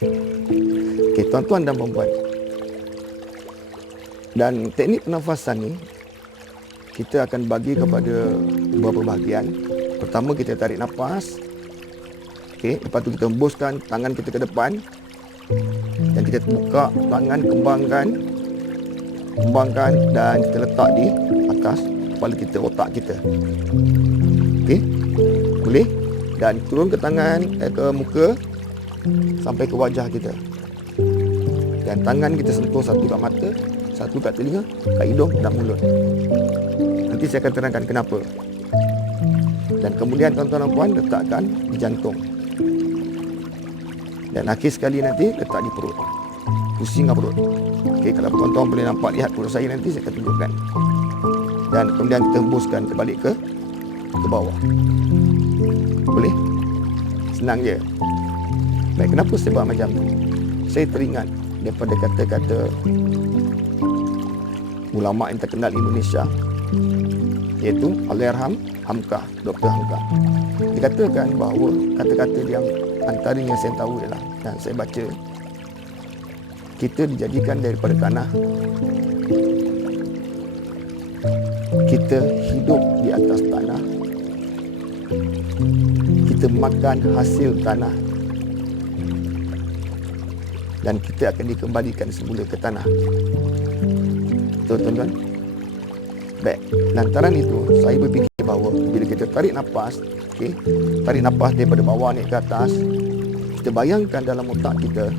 Okey, tuan-tuan dan puan-puan. Dan teknik pernafasan ni kita akan bagi kepada beberapa bahagian. Pertama, kita tarik nafas. Okey, lepas tu kita hembuskan tangan kita ke depan dan kita buka tangan, kembangkan dan kita letak di atas kepala kita, otak kita. Okey, boleh? Dan turun ke tangan, ke muka sampai ke wajah kita. Dan tangan kita sentuh satu kat mata, satu kat telinga, kat hidung dan mulut. Nanti saya akan terangkan kenapa. Dan kemudian tuan-tuan dan puan letakkan di jantung. Dan akhir sekali nanti letak di perut. Pusing perut. Okey, kalau tuan-tuan boleh nampak lihat perut saya nanti saya akan tunjukkan. Dan kemudian kita hembuskan kembali ke bawah. Boleh? Senang je. Baik, kenapa saya buat macam tu? Saya teringat daripada kata-kata ulama yang terkenal Indonesia, iaitu Allahyarham Hamka, Dr. Hamka. Dia katakan bahawa kata-kata yang antaranya saya tahu adalah, dan saya baca, kita dijadikan daripada tanah, kita hidup di atas tanah, kita makan hasil tanah, dan kita akan dikembalikan semula ke tanah. Betul, tuan-tuan? Baik, lantaran itu saya berfikir bahawa bila kita tarik nafas, okey, tarik nafas daripada bawah naik ke atas, kita bayangkan dalam otak kita,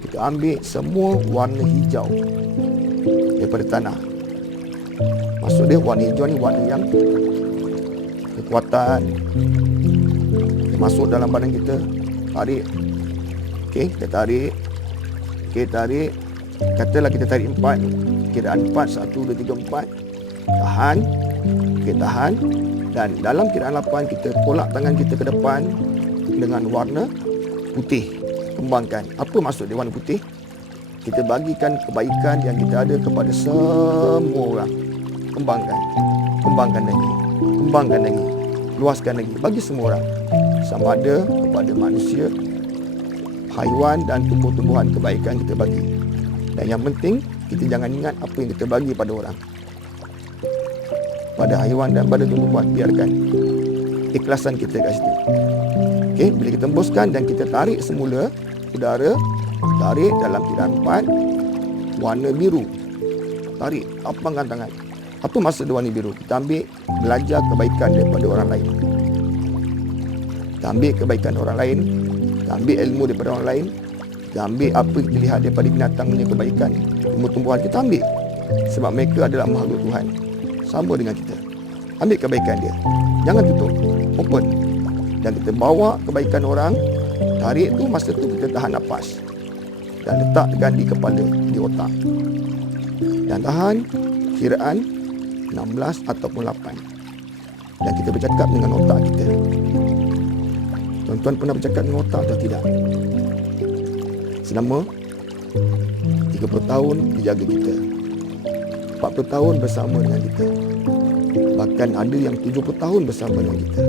kita ambil semua warna hijau daripada tanah. Maksud dia warna hijau ni warna yang kekuatan. Dia masuk dalam badan kita, tarik. Okey, kita tarik. Okey, tarik. Katalah kita tarik 4. Kiraan 4, 1, 2, 3, 4. Tahan. Okey, tahan. Dan dalam kiraan 8, kita tolak tangan kita ke depan dengan warna putih. Kembangkan. Apa maksud dia warna putih? Kita bagikan kebaikan yang kita ada kepada semua orang. Kembangkan. Kembangkan lagi. Kembangkan lagi. Luaskan lagi. Bagi semua orang. Sama ada kepada manusia, haiwan dan tumbuh-tumbuhan, kebaikan kita bagi. Dan yang penting, kita jangan ingat apa yang kita bagi pada orang. Pada haiwan dan pada tumbuh-tumbuhan, biarkan ikhlasan kita kat situ. Okey, bila kita hembuskan dan kita tarik semula udara, tarik dalam kiraan 4, warna biru. Tarik, lapangkan tangan. Apa maksud warna biru? Kita ambil belajar kebaikan daripada orang lain. Kita ambil kebaikan orang lain, kita ambil ilmu daripada orang lain, kita ambil apa kita lihat daripada binatang punya kebaikan, tumbuh-tumbuhan kita ambil. Sebab mereka adalah makhluk Tuhan, sama dengan kita. Ambil kebaikan dia, jangan tutup, open. Dan kita bawa kebaikan orang, tarik tu, masa tu kita tahan nafas dan letakkan di kepala, di otak. Dan tahan kiraan 16 ataupun 8. Dan kita bercakap dengan otak kita. Tuan-tuan pernah bercakap dengan otak atau tidak? Selama 30 tahun dijaga kita, 40 tahun bersama dengan kita, bahkan ada yang 70 tahun bersama dengan kita.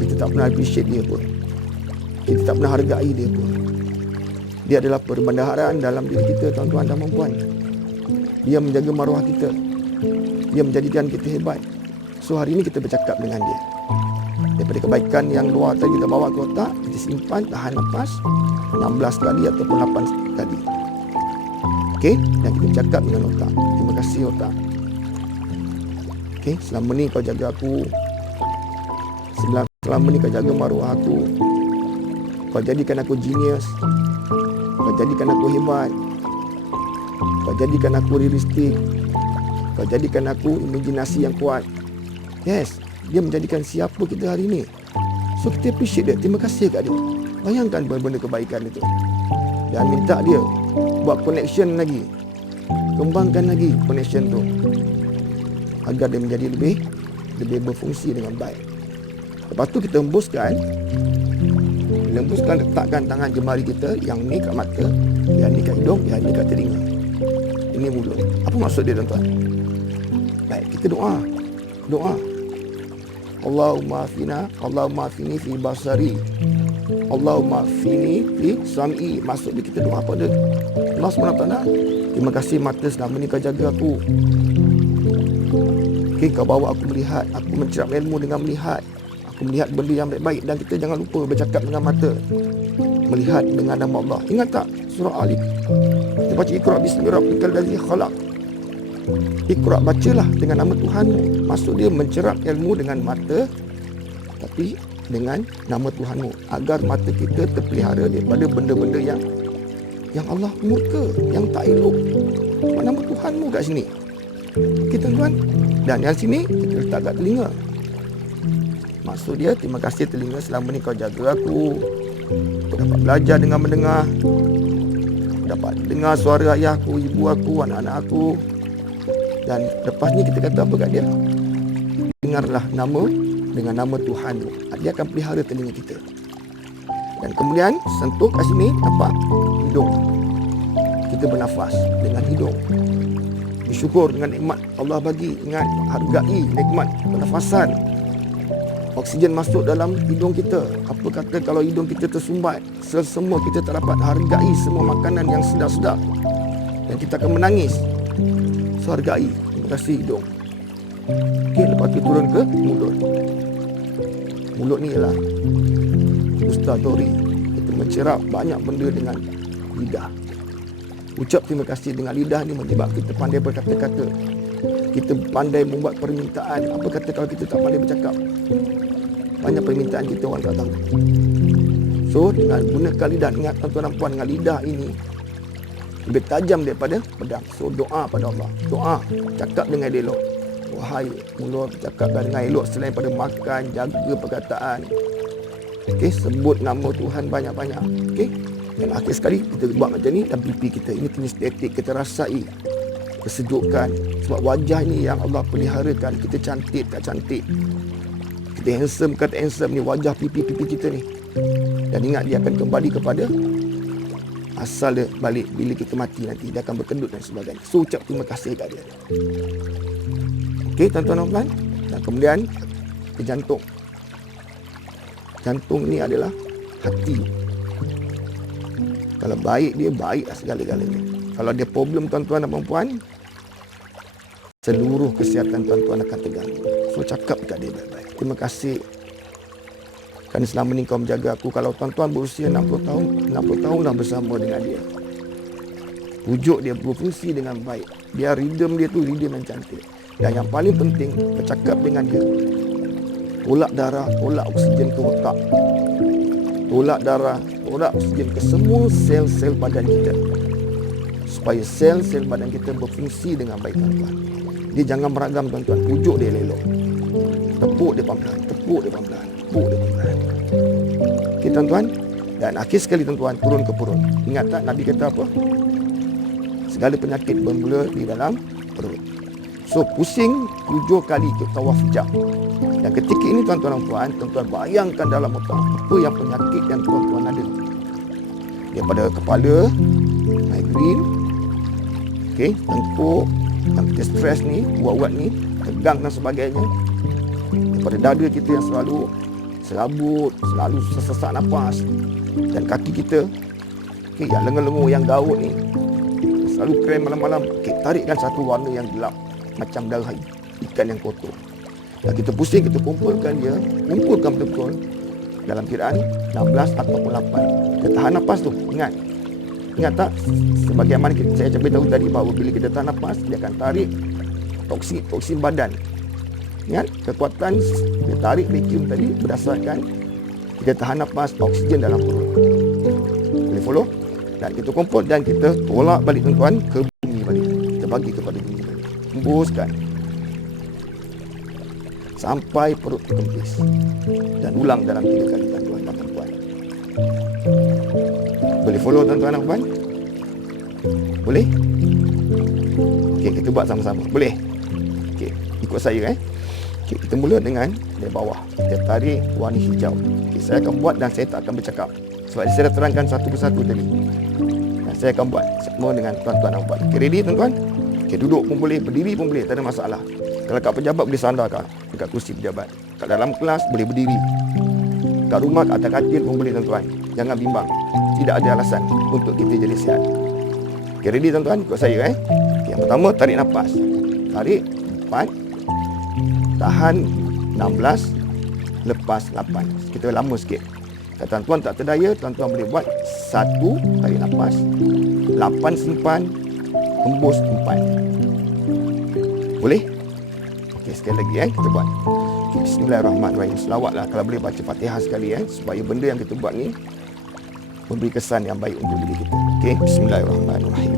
Kita tak pernah appreciate dia pun, kita tak pernah hargai dia pun. Dia adalah perbendaharaan dalam diri kita, tuan-tuan dan puan-puan. Dia menjaga maruah kita, dia menjadikan kita hebat. So hari ini kita bercakap dengan dia. Daripada kebaikan yang luar tadi kita bawa ke otak, kita simpan, tahan nafas 16 kali ataupun 8 kali. Okey, dan kita bercakap dengan otak. Terima kasih otak. Okey, selama ni kau jaga aku. Selama ni kau jaga maruah aku. Kau jadikan aku genius. Kau jadikan aku hebat. Kau jadikan aku realistik. Kau jadikan aku imajinasi yang kuat. Yes, dia menjadikan siapa kita hari ini. So kita appreciate dia, terima kasih kat dia. Bayangkan benda-benda kebaikan itu. Dan minta dia buat connection lagi. Kembangkan lagi connection tu, agar dia menjadi lebih berfungsi dengan baik. Lepas tu kita hembuskan. Bila hembuskan, letakkan tangan jemari kita, yang ni kat mata, yang ni kat hidung, yang ni kat telinga, ini mulut. Apa maksud dia, tuan-tuan? Baik, kita doa. Allahumma afini fi basari Allahumma fini fi sam'i. Maksud kita doa pada Allah SWT. Terima kasih mata selama ni kau jaga aku. Okay, kau bawa aku melihat. Aku mencerap ilmu dengan melihat. Aku melihat benda yang baik-baik. Dan kita jangan lupa bercakap dengan mata, melihat dengan nama Allah. Ingat tak surah Alif? Kita baca Iqra bismi rabbikal ladzi khalaq. Iqra, bacalah dengan nama Tuhanmu. Maksud dia mencerap ilmu dengan mata, tapi dengan nama Tuhanmu, agar mata kita terpelihara daripada benda-benda yang Allah murka, yang tak elok. Nama Tuhanmu kat sini. Okay, tuan-tuan. Dan yang sini kita letak kat telinga. Maksud dia, terima kasih telinga, selama ni kau jaga aku. Aku dapat belajar dengan mendengar. Aku dapat dengar suara ayah aku, ibu aku, anak-anak aku. Dan lepas ni kita kata apa kat dia? Dengarlah nama dengan nama Tuhanmu. Dia akan pelihara telinga kita. Dan kemudian sentuh kat sini, nampak? Hidung. Kita bernafas dengan hidung. Bersyukur dengan nikmat Allah bagi. Ingat, hargai nikmat pernafasan. Oksigen masuk dalam hidung kita. Apa kata kalau hidung kita tersumbat, semua kita tak dapat hargai semua makanan yang sedap-sedap, dan kita akan menangis. So, hargai. Terima kasih hidung. Okay, lepas tu turun ke mulut. Mulut ni ialah gustatory. Kita mencerap banyak benda dengan lidah. Ucap terima kasih dengan lidah ni menyebab kita pandai berkata-kata. Kita pandai membuat permintaan. Apa kata kalau kita tak pandai bercakap? Banyak permintaan kita orang tak tahu. So, dengan gunakan lidah. Ingat tuan-tuan dan puan, dengan lidah ini lebih tajam daripada pedang. So, doa pada Allah. Doa. Cakap dengan elok. Wahai mulut, cakap dengan elok selain pada makan, jaga perkataan. Okey, sebut nama Tuhan banyak-banyak. Okey. Dan akhir sekali kita buat macam ni, dan pipi kita ini kinestetik, kita rasai kesejukan. Sebab wajah ni yang Allah peliharakan. Kita cantik tak cantik, kita handsome ke tak handsome, ni wajah pipi-pipi kita ni. Dan ingat, dia akan kembali kepada asal dia balik bila kita mati nanti. Dia akan berkedut dan sebagainya. So, ucap terima kasih kat dia. Okey, tuan-tuan dan puan. Dan kemudian ke jantung. Jantung ni adalah hati. Kalau baik, dia baiklah segala-galanya. Kalau dia problem, tuan-tuan dan puan, seluruh kesihatan tuan-tuan akan terganggu. So, cakap kat dia baik-baik. Terima kasih kerana selama ni kau menjaga aku. Kalau tuan-tuan berusia 60 tahun dah bersama dengan dia. Pujuk dia berfungsi dengan baik. Biar rhythm dia tu rhythm yang cantik. Dan yang paling penting, bercakap dengan dia. Tolak darah, tolak oksigen ke otak. Tolak darah, tolak oksigen ke semua sel-sel badan kita. Supaya sel-sel badan kita berfungsi dengan baik, tuan-tuan. Dia jangan meragam, tuan-tuan. Pujuk dia elok. Tepuk dia pelan-pelan. Tepuk dia pelan-pelan. Tepuk dia pelan-pelan. Okey, tuan-tuan. Dan akhir sekali, tuan-tuan, turun ke perut. Ingat tak Nabi kata apa? Segala penyakit bermula di dalam perut. So, pusing 7 kali ke tawaf hijab. Dan ketika ini, tuan-tuan dan puan, tuan-tuan bayangkan dalam otak apa yang penyakit yang tuan-tuan ada. Daripada kepala, migraine, okey, tengkuk, yang kita stres ni, urat-urat ni, tegang dan sebagainya. Daripada dada kita yang selalu serabut, selalu sesak nafas. Dan kaki kita, okey, yang lengan-lengur, yang gaut ni, selalu krem malam-malam. Okey, tarikkan satu warna yang gelap, macam darah ikan yang kotor. Dan kita pusing, kita kumpulkan dia, kumpulkan betul-betul dalam kiraan 16 ataupun 8. Kita tahan nafas tu, ingat tak? Sebagaimana saya beritahu tadi bahawa bila kita tahan nafas, dia akan tarik toksin badan. Ingat, kekuatan dia tarik vacuum tadi berdasarkan kita tahan nafas, oksigen dalam perut. Boleh follow? Dan kita kumpul dan kita tolak balik, tuan-tuan, ke bumi balik. Kita bagi kepada bumi balik. Hembuskan sampai perut kempis. Dan ulang dalam 3 kali, tuan-tuan dan puan. Boleh follow, tuan-tuan dan puan? Boleh? Okey, kita buat sama-sama. Boleh? Okey, ikut saya Okey, kita mula dengan dari bawah. Kita tarik warna hijau. Okey, saya akan buat dan saya tak akan bercakap. Sebab saya dah terangkan satu persatu tadi. Dan saya akan buat semua dengan tuan-tuan dan puan. Okey, ready, tuan-tuan? Okey, duduk pun boleh, berdiri pun boleh, tak ada masalah. Kalau kat pejabat boleh sandar dekat kursi pejabat. Kat dalam kelas boleh berdiri. kat rumah, kat atas katil pun boleh tuan-tuan. Jangan bimbang. Tidak ada alasan untuk kita jadi sihat. Okay, ready tuan-tuan? Ikut saya Okay, yang pertama, tarik nafas. Tarik 4, tahan 16, lepas 8. Kita lama sikit. Kalau tuan-tuan tak terdaya, tuan-tuan boleh buat 1, tarik nafas, 8 simpan, hembus 4. Boleh? Okey, sekali lagi kita buat. Okay, bismillahirrahmanirrahim. Selawatlah kalau boleh baca Fatihah sekali supaya benda yang kita buat ni memberi kesan yang baik untuk diri kita. Okey, bismillahirrahmanirrahim.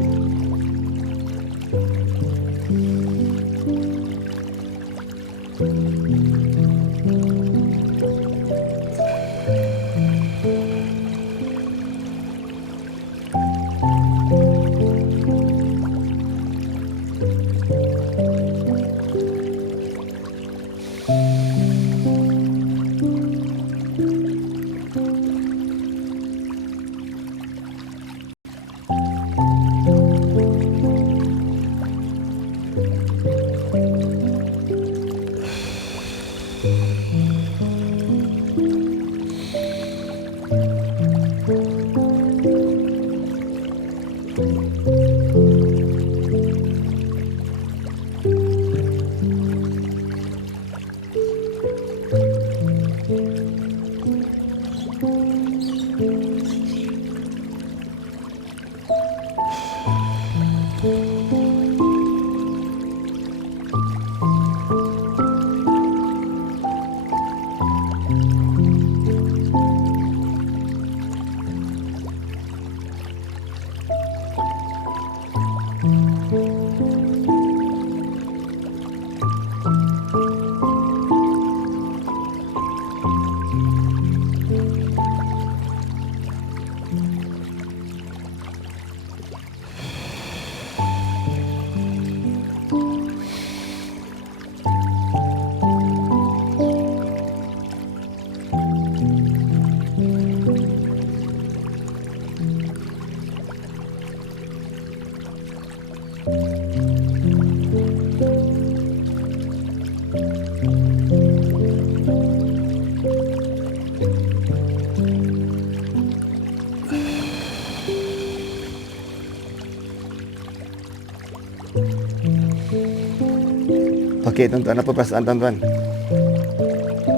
Okey tuan-tuan, apa perasaan tuan-tuan?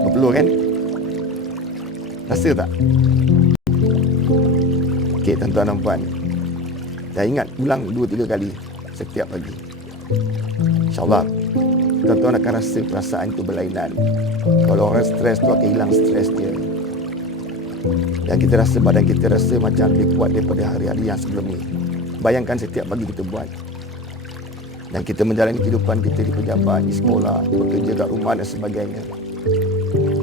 Berpeluh kan? Rasa tak? Okey tuan-tuan dan puan, dah ingat ulang 2-3 kali setiap pagi. InsyaAllah tuan-tuan akan rasa perasaan itu berlainan. Kalau orang stres tu akan hilang stres dia. Dan kita rasa badan kita rasa macam lebih kuat daripada hari-hari yang sebelum ni. Bayangkan setiap pagi kita buat. Dan kita menjalani kehidupan kita di pejabat, di sekolah, bekerja kat rumah dan sebagainya.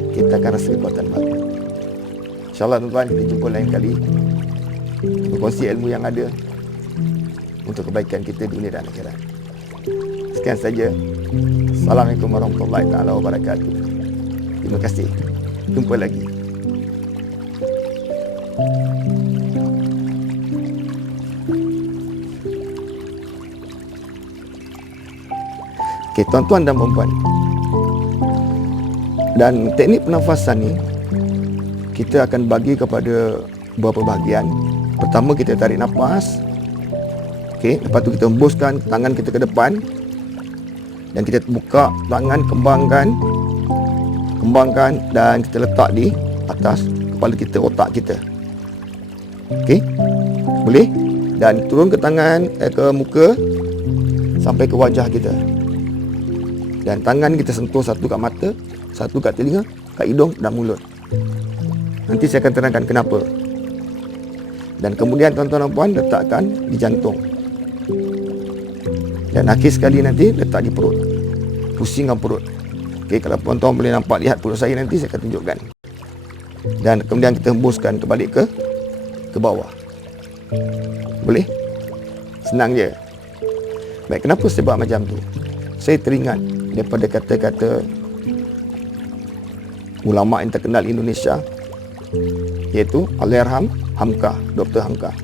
Kita akan rasa kekuatan baru. InsyaAllah tuan-tuan, kita jumpa lain kali. Berkongsi ilmu yang ada untuk kebaikan kita dunia dan akhirat. Sekian saja. Assalamualaikum warahmatullahi wabarakatuh. Terima kasih. Jumpa lagi. Okey, tuan-tuan dan puan-puan. Dan teknik pernafasan ni kita akan bagi kepada beberapa bahagian. Pertama, kita tarik nafas. Okey, lepas tu kita hembuskan tangan kita ke depan. Dan kita buka tangan, kembangkan dan kita letak di atas kepala kita, otak kita. Okey? Boleh? Dan turun ke tangan, ke muka sampai ke wajah kita. Dan tangan kita sentuh satu kat mata, satu kat telinga, kat hidung dan mulut. Nanti saya akan terangkan kenapa. Dan kemudian tuan-tuan dan puan letakkan di jantung. Dan akhir sekali nanti letak di perut. Pusingkan perut. Okey, kalau tuan-tuan boleh nampak lihat perut saya nanti saya akan tunjukkan. Dan kemudian kita hembuskan kembali ke bawah. Boleh? Senang je. Baik, kenapa saya buat macam tu? Saya teringat daripada kata-kata ulama yang terkenal Indonesia, iaitu Allahyarham Hamka, Dr. Hamka.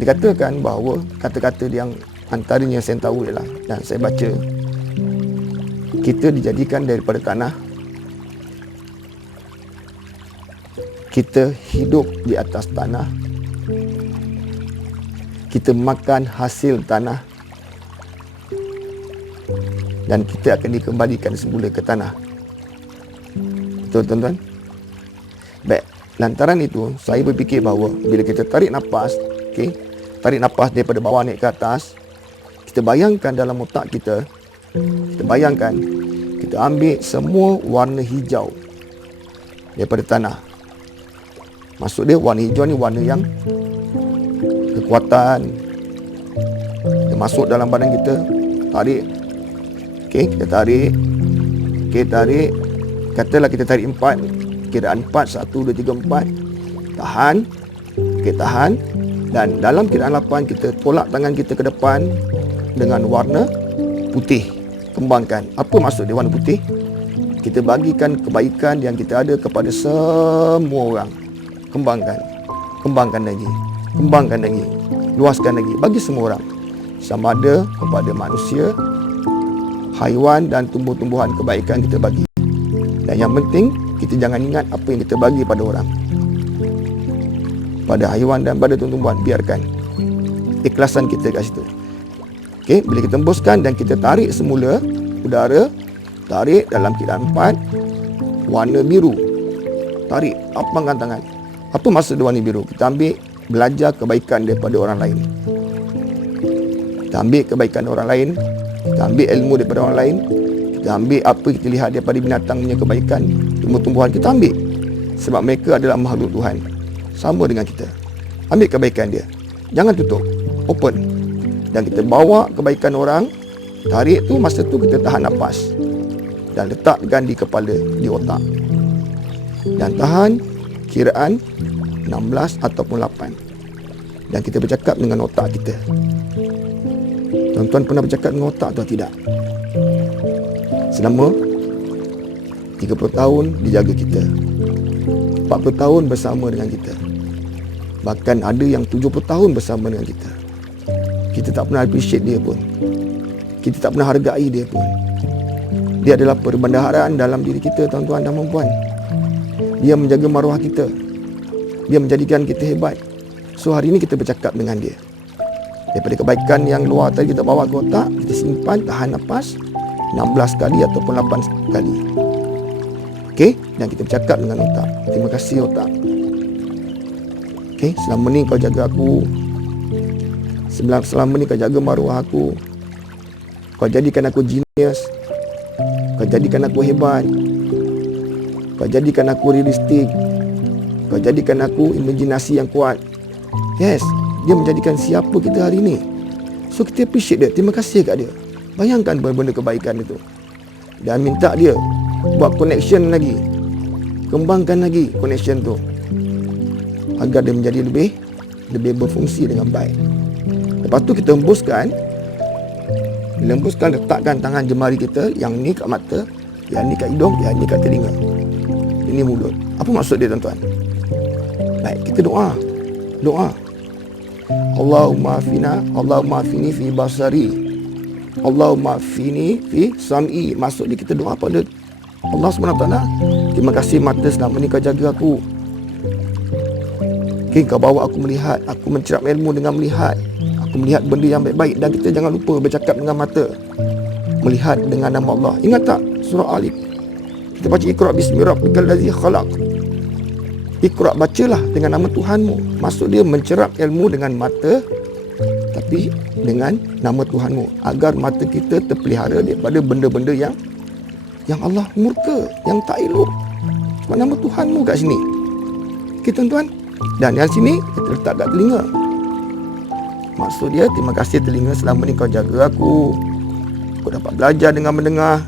Dikatakan bahawa kata-kata yang antaranya saya tahu ialah, dan saya baca, kita dijadikan daripada tanah kita hidup di atas tanah. Kita makan hasil tanah. Dan kita akan dikembalikan semula ke tanah. Betul, tuan-tuan? Baik, lantaran itu saya berfikir bahawa bila kita tarik nafas, tarik nafas daripada bawah naik ke atas, kita bayangkan dalam otak kita, kita ambil semua warna hijau daripada tanah. Maksud dia warna hijau ni warna yang kekuatan. Kita masuk dalam badan kita, tarik. Kita tarik. Tarik. Katalah kita tarik 4. Kiraan 4, 1, 2, 3, 4. Tahan. Tahan. Dan dalam kiraan 8, kita tolak tangan kita ke depan dengan warna putih. Kembangkan. Apa maksud dia warna putih? Kita bagikan kebaikan yang kita ada kepada semua orang. Kembangkan lagi. Luaskan lagi. Bagi semua orang. Sama ada kepada manusia, haiwan dan tumbuh-tumbuhan, kebaikan kita bagi. Dan yang penting, kita jangan ingat apa yang kita bagi pada orang. Pada haiwan dan pada tumbuh-tumbuhan, biarkan. Ikhlasan kita kat situ. Bila kita hembuskan dan kita tarik semula udara, tarik dalam kiraan 4, warna biru. Tarik, lapangkan tangan. Apa maksud warna biru? Kita ambil belajar kebaikan daripada orang lain. Kita ambil kebaikan orang lain. Kita ambil ilmu daripada orang lain. Kita ambil apa kita lihat daripada binatang punya kebaikan, tumbuh-tumbuhan, kita ambil. Sebab mereka adalah makhluk Tuhan, sama dengan kita. Ambil kebaikan dia. Jangan tutup. Open. Dan kita bawa kebaikan orang. Tarik tu, masa tu kita tahan nafas. Dan letakkan di kepala, di otak. Dan tahan kiraan 16 ataupun 8. Dan kita bercakap dengan otak kita. Tuan-tuan pernah bercakap dengan otak atau tidak? Selama 30 tahun dijaga kita, 40 tahun bersama dengan kita, bahkan ada yang 70 tahun bersama dengan kita. Kita tak pernah appreciate dia pun. Kita tak pernah hargai dia pun. Dia adalah perbendaharaan dalam diri kita, tuan-tuan dan puan-puan. Dia menjaga maruah kita. Dia menjadikan kita hebat. So hari ini kita bercakap dengan dia. Daripada kebaikan yang luar tadi kita bawa ke otak, kita simpan, tahan nafas 16 kali ataupun 8 kali. Dan kita bercakap dengan otak. Terima kasih otak. Selama ni kau jaga aku. Selama ni kau jaga maruah aku. Kau jadikan aku genius. Kau jadikan aku hebat. Kau jadikan aku realistik. Kau jadikan aku imajinasi yang kuat. Yes, dia menjadikan siapa kita hari ini. So kita appreciate dia. Terima kasih kat dia. Bayangkan benda-benda kebaikan itu. Dan minta dia buat connection lagi. Kembangkan lagi connection tu. Agar dia menjadi lebih berfungsi dengan baik. Lepas tu kita hembuskan. Bila hembuskan, letakkan tangan jemari kita. Yang ni kat mata, yang ni kat hidung, yang ni kat telinga. Ini mulut. Apa maksud dia, tuan-tuan? Baik, kita doa. Allahumma afini fi basari. Allahumma afini fi sam'i. Maksud dia kita doa pada Allah SWT. Terima kasih mata selama ni kau jaga aku. Kau bawa aku melihat. Aku mencerap ilmu dengan melihat. Aku melihat benda yang baik-baik. Dan kita jangan lupa bercakap dengan mata. Melihat dengan nama Allah. Ingat tak surah Alif? Kita baca Iqra bismi rabbikal ladzi khalaq. Iqra, bacalah dengan nama Tuhanmu. Maksud dia mencerap ilmu dengan mata, tapi dengan nama Tuhanmu, agar mata kita terpelihara daripada benda-benda yang Allah murka, yang tak elok. Sebab nama Tuhanmu kat sini. Tuan-tuan. Dan yang sini kita letak kat telinga. Maksud dia, terima kasih telinga, selama ni kau jaga aku. Aku dapat belajar dengan mendengar.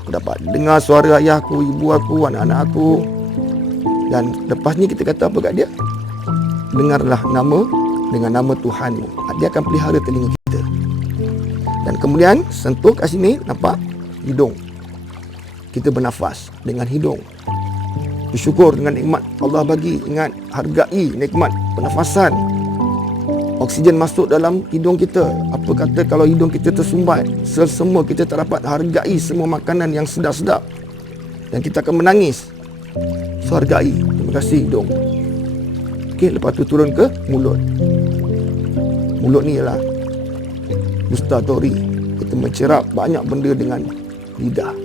Aku dapat dengar suara ayahku, ibu aku, anak-anak aku. Dan lepas ni kita kata apa kat dia? Dengarlah dengan nama Tuhanmu. Dia akan pelihara telinga kita. Dan kemudian sentuh kat sini, nampak hidung. Kita bernafas dengan hidung. Bersyukur dengan nikmat Allah bagi. Ingat, hargai nikmat pernafasan. Oksigen masuk dalam hidung kita. Apa kata kalau hidung kita tersumbat, semua kita tak dapat hargai semua makanan yang sedap-sedap. Dan kita akan menangis. So hargai. Terima kasih hidung. Okey, lepas tu turun ke mulut. Mulut ni ialah gustatori. Kita mencerap banyak benda dengan lidah.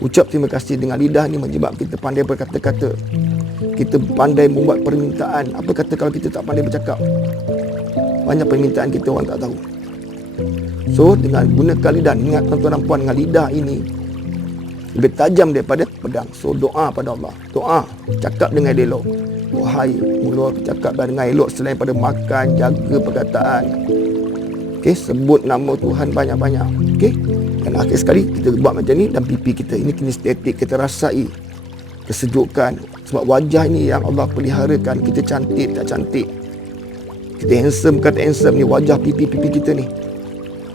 Ucap terima kasih dengan lidah ni menyebab kita pandai berkata-kata. Kita pandai membuat permintaan. Apa kata kalau kita tak pandai bercakap? Banyak permintaan kita orang tak tahu. So, dengan gunakan lidah. Ingat tuan-tuan dan puan, dengan lidah ini lebih tajam daripada pedang. So, doa pada Allah. Doa. Cakap dengan elok. Wahai mulut, cakap dengan elok selain pada makan, jaga perkataan. Okey, sebut nama Tuhan banyak-banyak. Okey. Dan akhir sekali kita buat macam ni dan pipi kita. Ini kinestetik, kita rasai kesejukan. Sebab wajah ini yang Allah peliharakan. Kita cantik tak cantik, kita handsome ke tak handsome ni, wajah pipi-pipi kita ni.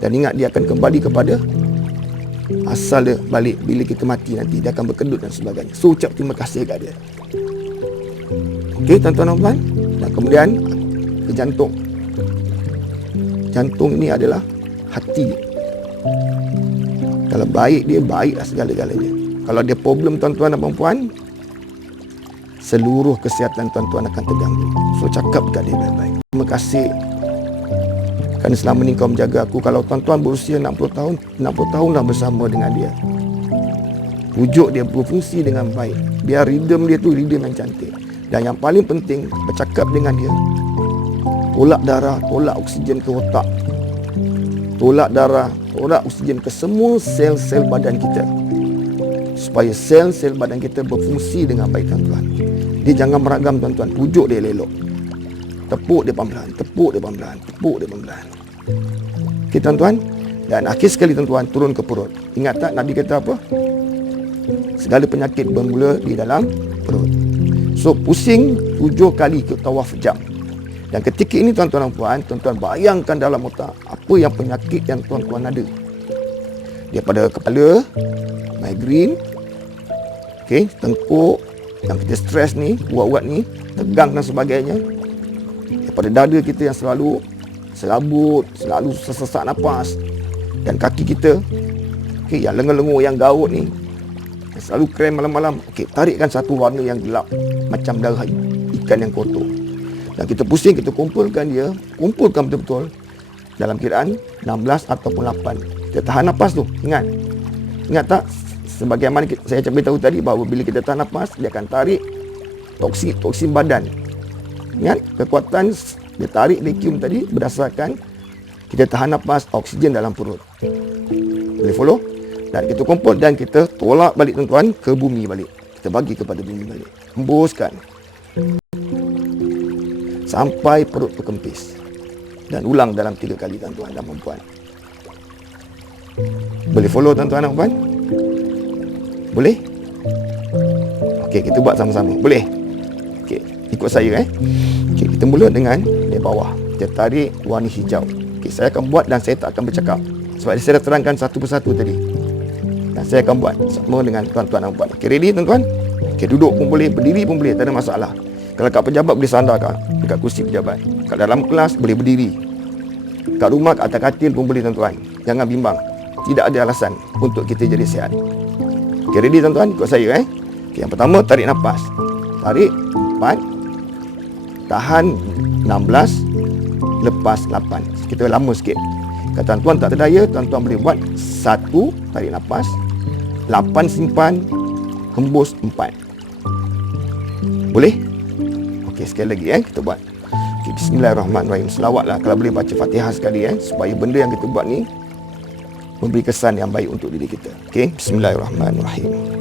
Dan ingat dia akan kembali kepada asal dia balik bila kita mati nanti. Dia akan berkedut dan sebagainya. So ucap terima kasih kat dia. Okey tuan-tuan dan puan. Dan kemudian ke jantung. Jantung ini adalah hati. Kalau baik dia, baiklah segala-galanya. Kalau dia problem tuan-tuan dan puan, seluruh kesihatan tuan-tuan akan terganggu. So cakap kat dia baik-baik. Terima kasih kerana selama ni kau menjaga aku. Kalau tuan-tuan berusia 60 tahun, 60 tahun dah bersama dengan dia. Pujuk dia berfungsi dengan baik. Biar rhythm dia tu rhythm yang cantik. Dan yang paling penting, bercakap dengan dia. Tolak darah, tolak oksigen ke otak. Tolak darah, tolak oksigen ke semua sel-sel badan kita. Supaya sel-sel badan kita berfungsi dengan baik tuan-tuan. Dia jangan meragam tuan-tuan. Pujuk dia elok. Tepuk dia pelan-pelan, tepuk dia pelan-pelan, tepuk dia pelan-pelan. Okey tuan-tuan. Dan akhir sekali tuan-tuan, turun ke perut. Ingat tak Nabi kata apa? Segala penyakit bermula di dalam perut. So pusing 7 kali ke tawaf jam. Dan ketika ini tuan-tuan dan puan, tuan-tuan bayangkan dalam otak apa yang penyakit yang tuan-tuan ada. Daripada kepala, migraine, okey, tengkuk, yang kita stres ni, urat-urat ni, tegang dan sebagainya. Daripada dada kita yang selalu serabut, selalu sesak nafas. Dan kaki kita, okey, yang lengur-lengur, yang gaut ni, yang selalu krem malam-malam. Okey, tarikkan satu warna yang gelap, macam darah ikan yang kotor. Dan kita pusing, kita kumpulkan dia, kumpulkan betul-betul. Dalam kiraan 16 ataupun 8. Kita tahan nafas tu, ingat. Ingat tak? Sebagaimana saya beritahu tadi bahawa bila kita tahan nafas, dia akan tarik toksin badan. Ingat, kekuatan dia tarik vacuum tadi berdasarkan kita tahan nafas, oksigen dalam perut. Boleh follow? Dan kita kumpul dan kita tolak balik tuan-tuan ke bumi balik. Kita bagi kepada bumi balik. Hembuskan. Sampai perut tu kempis. Dan ulang dalam 3 kali tuan-tuan dan puan. Boleh follow tuan-tuan dan puan? Boleh? Okey, kita buat sama-sama. Boleh? Okey, ikut saya Okey, kita mula dengan dari bawah. Kita tarik warna hijau. Okey, saya akan buat dan saya tak akan bercakap. Sebab saya dah terangkan satu persatu tadi. Dan saya akan buat sama dengan tuan-tuan dan puan. Okey, ready tuan-tuan? Okey, duduk pun boleh, berdiri pun boleh, tak ada masalah. Kalau kat pejabat boleh sandar dekat kursi pejabat. Kat dalam kelas boleh berdiri. Kat rumah, kat atas katil pun boleh tuan-tuan. Jangan bimbang. Tidak ada alasan untuk kita jadi sihat. Okey, ready tuan-tuan? Ikut saya Okey, yang pertama tarik nafas. Tarik 4. Tahan 16. Lepas 8. Kita lama sikit. Kalau tuan-tuan tak terdaya, tuan-tuan boleh buat 1 tarik nafas, 8 simpan, hembus 4. Boleh? Okey, sekali lagi kita buat. Okey, bismillahirrahmanirrahim. Selawatlah kalau boleh baca Fatihah sekali supaya benda yang kita buat ni memberi kesan yang baik untuk diri kita. Okey, bismillahirrahmanirrahim.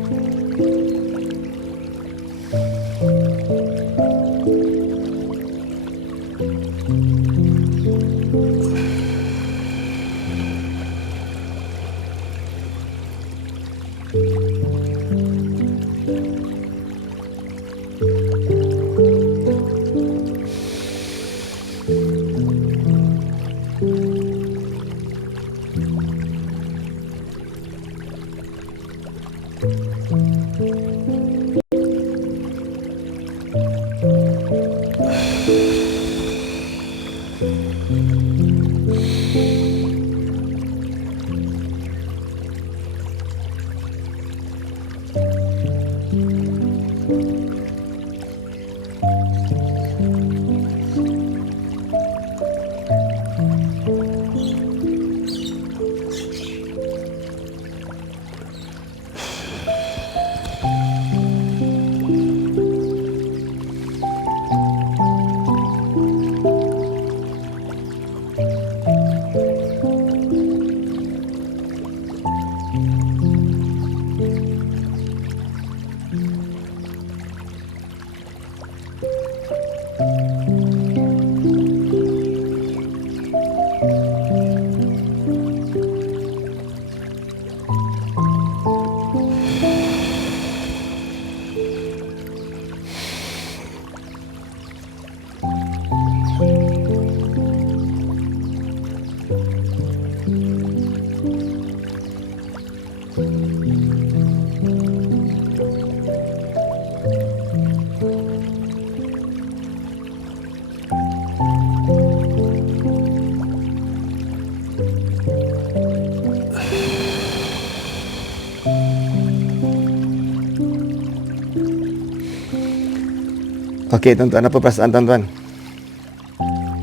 Okey tuan-tuan, apa perasaan tuan-tuan?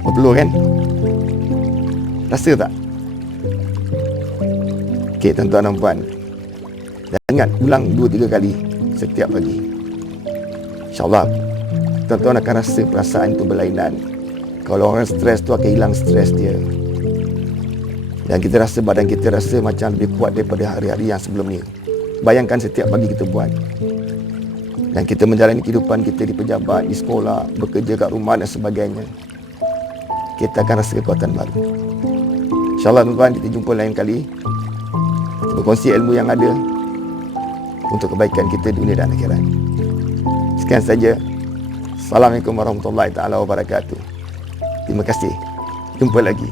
Berpeluh kan? Rasa tak? Okey tuan-tuan dan puan, dan ingat ulang 2-3 kali setiap pagi. InsyaAllah tuan-tuan akan rasa perasaan itu berlainan. Kalau orang stres tu akan hilang stres dia. Dan kita rasa badan kita rasa macam lebih kuat daripada hari-hari yang sebelum ni. Bayangkan setiap pagi kita buat. Dan kita menjalani kehidupan kita di pejabat, di sekolah, bekerja kat rumah dan sebagainya. Kita akan rasa kekuatan baru. InsyaAllah tuan-tuan, kita jumpa lain kali. Kita berkongsi ilmu yang ada untuk kebaikan kita dunia dan akhirat. Sekian saja. Assalamualaikum warahmatullahi taala wabarakatuh. Terima kasih. Jumpa lagi.